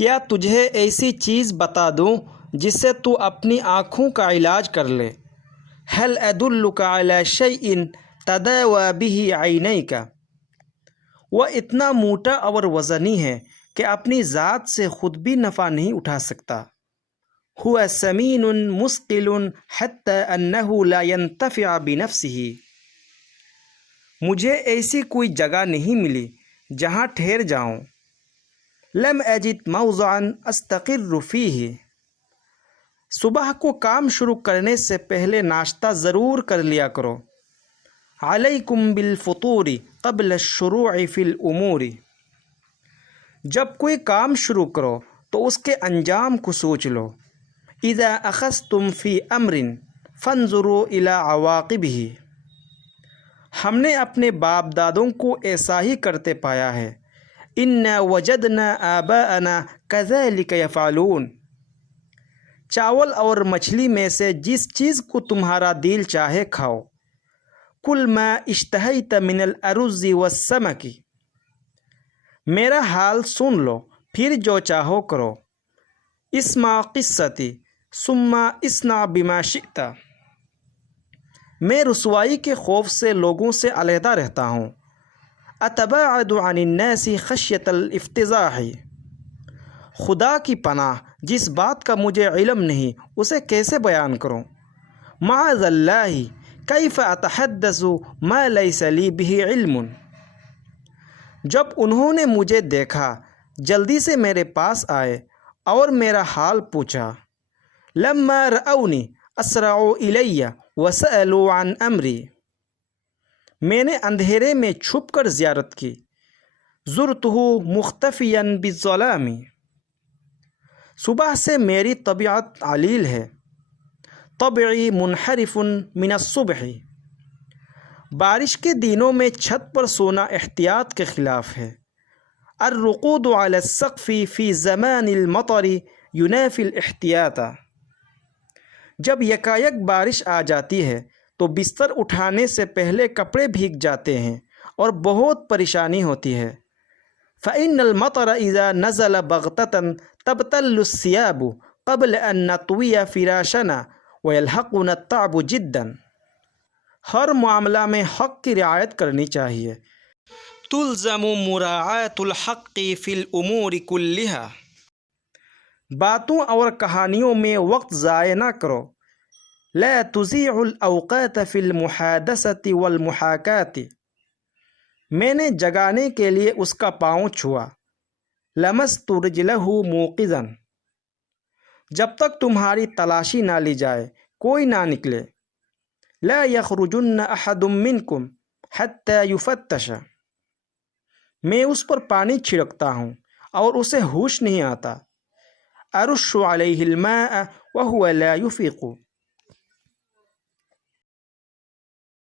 کیا تجھے ایسی چیز بتا دوں جس سے تو اپنی آنکھوں کا علاج کر لے؟ هل ادلک علی شیء تداوی بہ عینیک۔ وہ اتنا موٹا اور وزنی ہے کہ اپنی ذات سے خود بھی نفع نہیں اٹھا سکتا۔ هو سمین مثقل حتی انہ لا ینتفع بنفسہ۔ مجھے ایسی کوئی جگہ نہیں ملی جہاں ٹھہر جاؤں۔ لم اجد موضعا استقر فیہ۔ صبح کو کام شروع کرنے سے پہلے ناشتہ ضرور کر لیا کرو۔ علیکم بالفطور قبل الشروع فی الامور۔ جب کوئی کام شروع کرو تو اس کے انجام کو سوچ لو۔ اذا اخذتم فی امر فانظروا الی عواقبہ۔ ہم نے اپنے باپ دادوں کو ایسا ہی کرتے پایا ہے۔ انا وجدنا آباءنا کذلک یفعلون۔ چاول اور مچھلی میں سے جس چیز کو تمہارا دل چاہے کھاؤ۔ کل ما اشتہیت من الارز والسمک۔ میرا حال سن لو پھر جو چاہو کرو۔ اسمع قصتی ثم اصنع بما شئت۔ میں رسوائی کے خوف سے لوگوں سے علیحدہ رہتا ہوں۔ اتباعد عن الناس خشیۃ الافتضاح۔ خدا کی پناہ جس بات کا مجھے علم نہیں اسے کیسے بیان کروں۔ معاذ اللہ کیف اتحدث ما لیس لی بہ علم۔ جب انہوں نے مجھے دیکھا جلدی سے میرے پاس آئے اور میرا حال پوچھا۔ لما رأونی اسرعوا الی وسألوا عن امری۔ میں نے اندھیرے میں چھپ کر زیارت کی۔ زرتہ مختفیا بالظلام۔ صبح سے میری طبیعت علیل ہے۔ طبعی منحرف من الصبح۔ بارش کے دنوں میں چھت پر سونا احتیاط کے خلاف ہے۔ الرقود علی السقف فی زمان المطر ینافی الاحتیاط۔ جب یکایک بارش آ جاتی ہے تو بستر اٹھانے سے پہلے کپڑے بھیگ جاتے ہیں اور بہت پریشانی ہوتی ہے۔ فإن المطر اذا نزل بغتة تبتل الثياب قبل ان نطوی فراشنا ويلحقنا التعب جدا۔ ہر معاملہ میں حق کی رعایت کرنی چاہیے۔ تلزم مراعاة الحق فی الامور کلہا۔ باتوں اور کہانیوں میں وقت ضائع نہ کرو۔ لا تضیع الاوقات فی المحادثة والمحاکاة۔ میں نے جگانے کے لیے اس کا پاؤں چھوا۔ لمست رجلہ موقظا۔ جب تک تمہاری تلاشی نہ لی جائے کوئی نہ نکلے۔ لا یخرجن احد منکم حتی یفتش۔ میں اس پر پانی چھڑکتا ہوں اور اسے ہوش نہیں آتا۔ ارش علیہ الماء وهو لا یفیق۔